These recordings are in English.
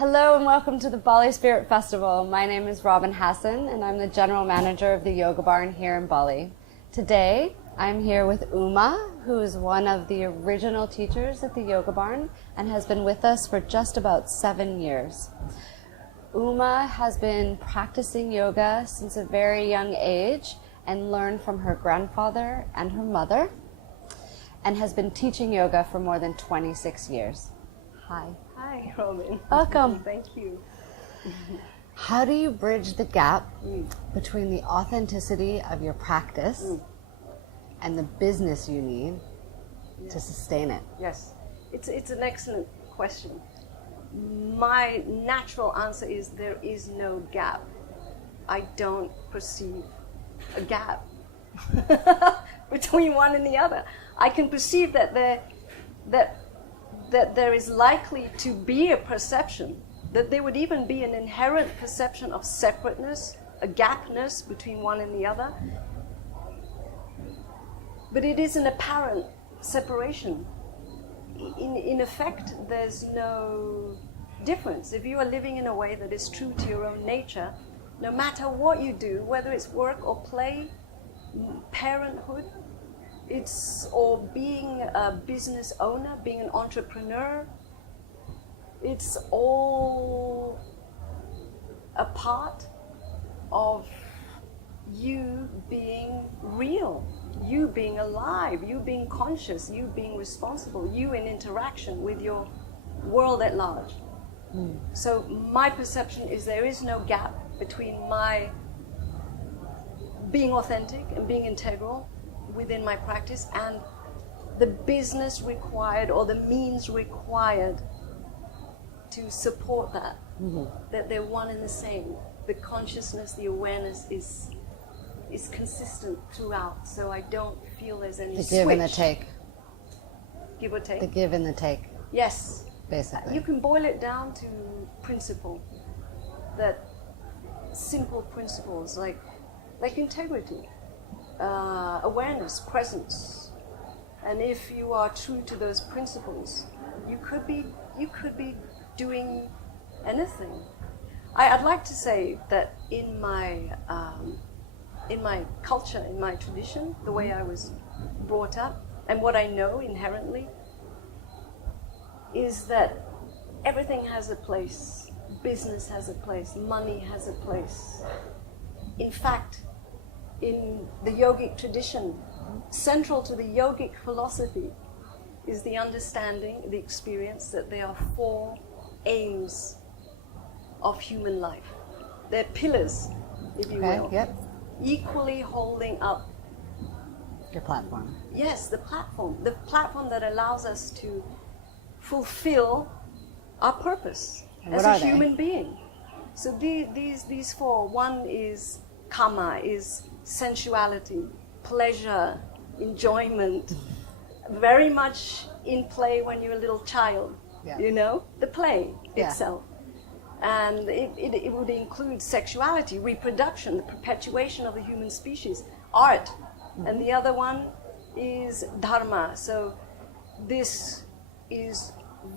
Hello and welcome to the BaliSpirit Festival. My name is Robin Hassan and I'm the General Manager of the Yoga Barn here in Bali. Today I'm here with Umaa, who is one of the original teachers at the Yoga Barn and has been with us for just about 7 years. Umaa has been practicing yoga since a very young age and learned from her grandfather and her mother, and has been teaching yoga for more than 26 years. Hi. Hi, Robin. Welcome. Thank you. How do you bridge the gap between the authenticity of your practice and the business you need to sustain it? Yes, it's an excellent question. My natural answer is there is no gap. I don't perceive a gap between one and the other. I can perceive that there is likely to be a perception, that there would even be an inherent perception of separateness, a gapness between one and the other. But it is an apparent separation. In effect, there's no difference. If you are living in a way that is true to your own nature, no matter what you do, whether it's work or play, parenthood, or being a business owner, being an entrepreneur, it's all a part of you being real, you being alive, you being conscious, you being responsible, you in interaction with your world at large. So my perception is there is no gap between my being authentic and being integral within my practice and the business required or the means required to support that. That they're one and the same. The consciousness, the awareness is consistent throughout, so I don't feel there's any The switch. give and the take. Give or take? The give and the take, Yes. basically. You can boil it down to principle. That simple principles like integrity, awareness, presence. And if you are true to those principles, you could be doing anything. I'd like to say that in my culture, in my tradition, the way I was brought up, and what I know inherently, is that everything has a place. Business has a place. Money has a place. In fact, in the yogic tradition, central to the yogic philosophy is the understanding, the experience that there are 4 aims of human life. They're pillars, if you will, equally holding up Your platform. yes, the platform that allows us to fulfill our purpose And as what a are they? human being. So these 4, one is kama, is sensuality, pleasure, enjoyment, very much in play when you're a little child, the play itself. And it would include sexuality, reproduction, the perpetuation of the human species, art, and the other one is dharma. So this is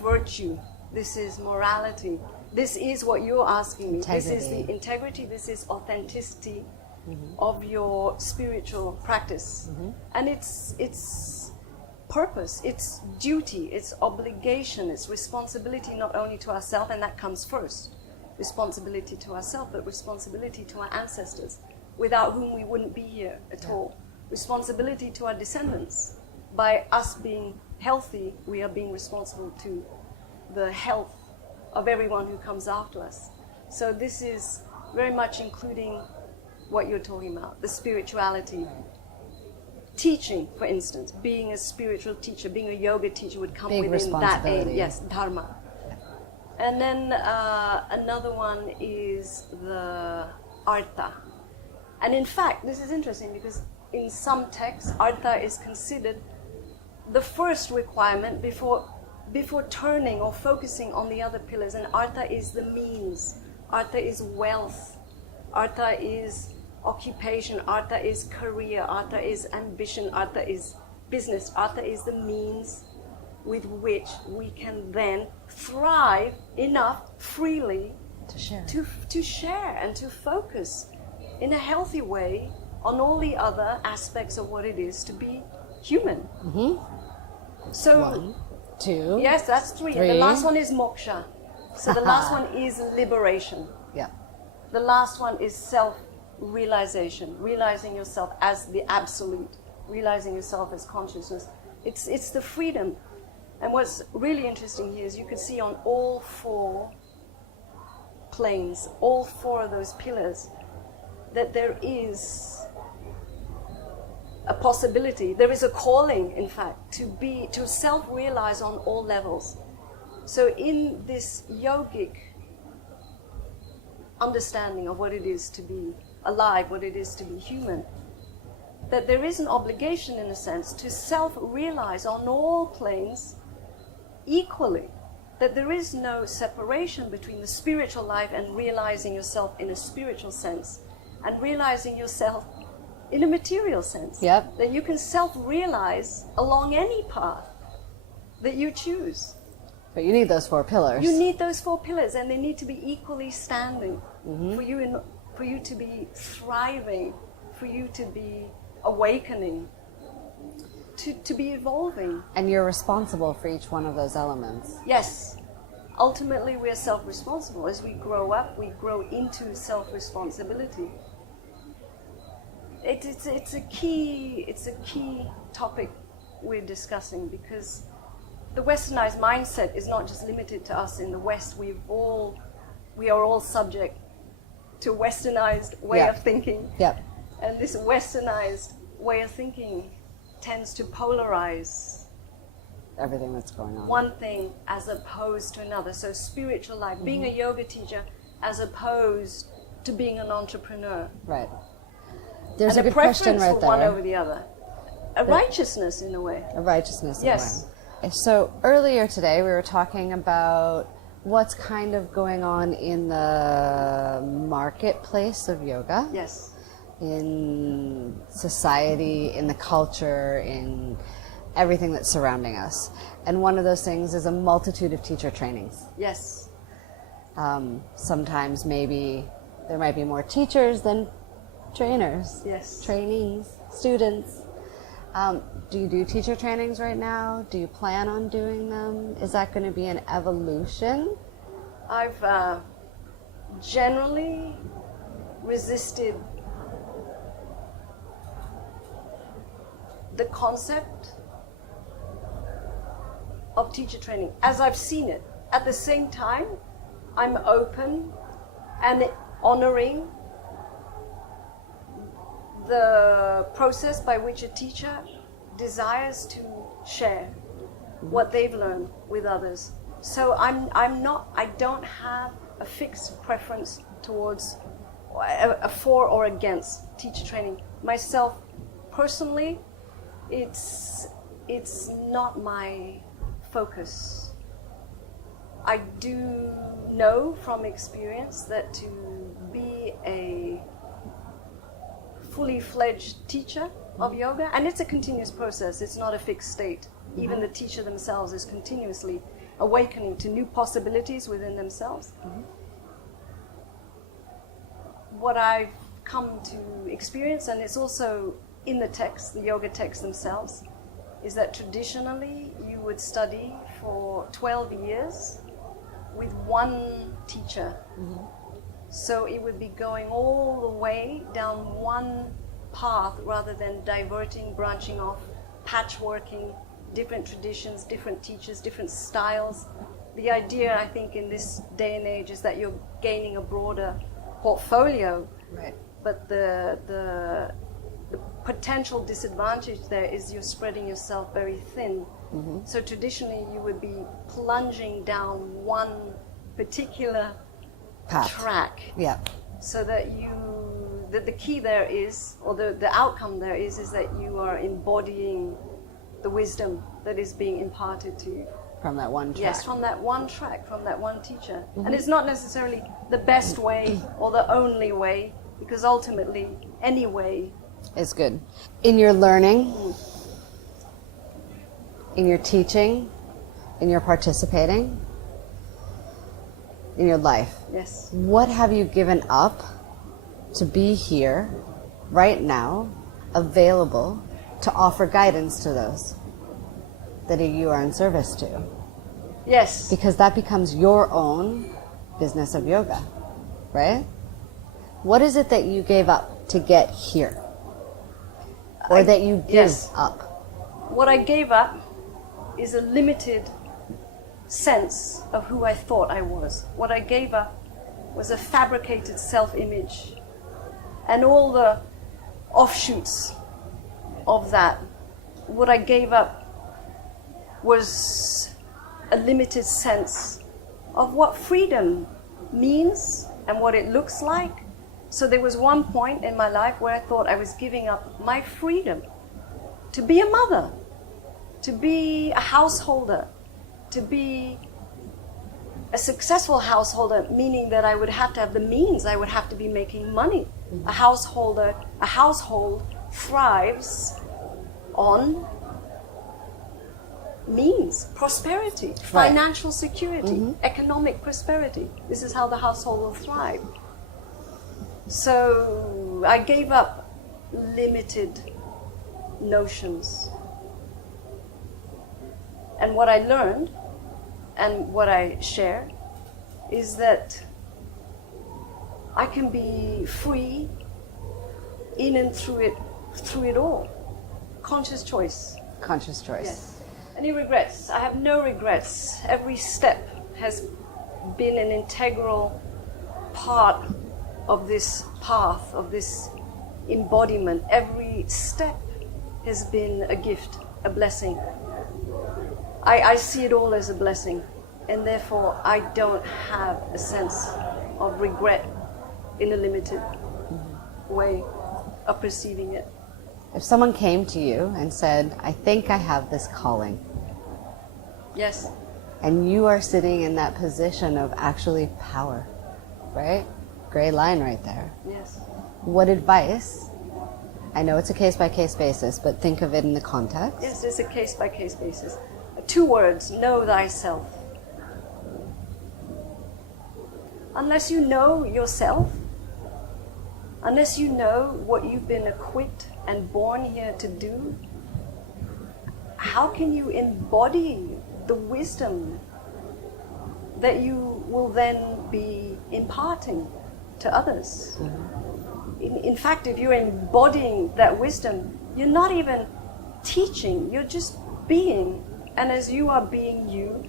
virtue, this is morality, this is what you're asking me. This is the integrity, this is authenticity of your spiritual practice. And it's purpose, it's duty, it's obligation, it's responsibility not only to ourselves, and that comes first. Responsibility to ourselves, but responsibility to our ancestors, without whom we wouldn't be here at all. Responsibility to our descendants. By us being healthy, we are being responsible to the health of everyone who comes after us. So this is very much including what you're talking about, the spirituality. Teaching, for instance, being a spiritual teacher, being a yoga teacher would come Big within that aim. responsibility. Yes, dharma. And then another one is the artha. And in fact, this is interesting because in some texts, artha is considered the first requirement before turning or focusing on the other pillars. And artha is the means. Artha is wealth. Artha is occupation. Artha is career. Artha is ambition. Artha is business. Artha is the means with which we can then thrive enough freely To share. to share and to focus in a healthy way on all the other aspects of what it is to be human. So, 1, 2. yes, that's 3. And 3. the last one is moksha. So the last one is liberation. Yeah. The last one is self-realization, realizing yourself as the absolute, realizing yourself as consciousness. It's the freedom. And what's really interesting here is you can see on all 4 planes, all 4 of those pillars, that there is a possibility, there is a calling, in fact, to self-realize on all levels. So in this yogic understanding of what it is to be alive, what it is to be human, that there is an obligation, in a sense, to self-realize on all planes equally, that there is no separation between the spiritual life and realizing yourself in a spiritual sense, and realizing yourself in a material sense. Yep. That you can self-realize along any path that you choose. But you need those 4 pillars. You need those 4 pillars, and they need to be equally standing for you to be thriving, for you to be awakening, to be evolving. And you're responsible for each one of those elements. Yes. Ultimately, we are self-responsible. As we grow up, we grow into self-responsibility. It's a key topic we're discussing, because the westernized mindset is not just limited to us in the West. We are all subject to a westernized way of thinking. Yep. And this westernized way of thinking tends to polarize Everything that's going on. one thing as opposed to another. So spiritual life, being a yoga teacher as opposed to being an entrepreneur. Right. There's And a a good question preference right for one there. over the other. A righteousness, in a way. A righteousness in Yes. a way. So earlier today we were talking about what's kind of going on in the marketplace of yoga. Yes. In society, in the culture, in everything that's surrounding us. And one of those things is a multitude of teacher trainings. Yes. Sometimes maybe there might be more teachers than trainers. Yes. Trainees, students. Do you do teacher trainings right now? Do you plan on doing them? Is that going to be an evolution? I've generally resisted the concept of teacher training as I've seen it. At the same time, I'm open and honoring the process by which a teacher desires to share what they've learned with others. So I don't have a fixed preference towards a for or against teacher training. Myself, personally, it's not my focus. I do know from experience that to be a fully fledged teacher of yoga, and it's a continuous process, it's not a fixed state. Even the teacher themselves is continuously awakening to new possibilities within themselves. What I've come to experience, and it's also in the text, the yoga texts themselves, is that traditionally you would study for 12 years with one teacher. So it would be going all the way down one path rather than diverting, branching off, patchworking, different traditions, different teachers, different styles. The idea, I think, in this day and age is that you're gaining a broader portfolio. Right. But the potential disadvantage there is you're spreading yourself very thin. So traditionally you would be plunging down one particular Path. track. Yeah. So that the key there is, or the outcome there is that you are embodying the wisdom that is being imparted to you. From that one track. Yes, from that one track, from that one teacher. And it's not necessarily the best way or the only way, because ultimately any way Is good. In your learning, in your teaching, and you're participating in your life. Yes. What have you given up to be here, right now, available to offer guidance to those that you are in service to? Yes. Because that becomes your own business of yoga, right? What is it that you gave up to get here? Or that you give yes. up? What I gave up is a limited sense of who I thought I was. What I gave up was a fabricated self-image and all the offshoots of that. What I gave up was a limited sense of what freedom means and what it looks like. So there was one point in my life where I thought I was giving up my freedom to be a mother, to be a householder, to be a successful householder, meaning that I would have to have the means, I would have to be making money. A household thrives on means, prosperity, financial security, economic prosperity. This is how the household will thrive. So I gave up limited notions. And what I learned and what I share is that I can be free in and through it all. Conscious choice. Conscious choice. Yes. Any regrets? I have no regrets. Every step has been an integral part of this path, of this embodiment. Every step has been a gift, a blessing. I see it all as a blessing, and therefore I don't have a sense of regret in a limited way of perceiving it. If someone came to you and said, I think I have this calling. Yes. And you are sitting in that position of actually power, right? Gray line right there. Yes. What advice? I know it's a case-by-case basis, but think of it in the context. Yes, it's a case-by-case basis. 2 words, know thyself. Unless you know yourself, unless you know what you've been equipped and born here to do, how can you embody the wisdom that you will then be imparting to others? In fact, if you're embodying that wisdom, you're not even teaching, you're just being. And as you are being you,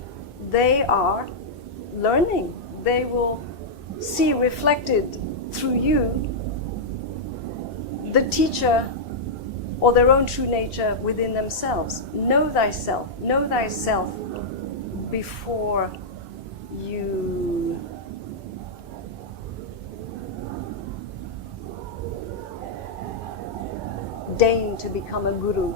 they are learning. They will see reflected through you the teacher or their own true nature within themselves. Know thyself. Know thyself before you deign to become a guru.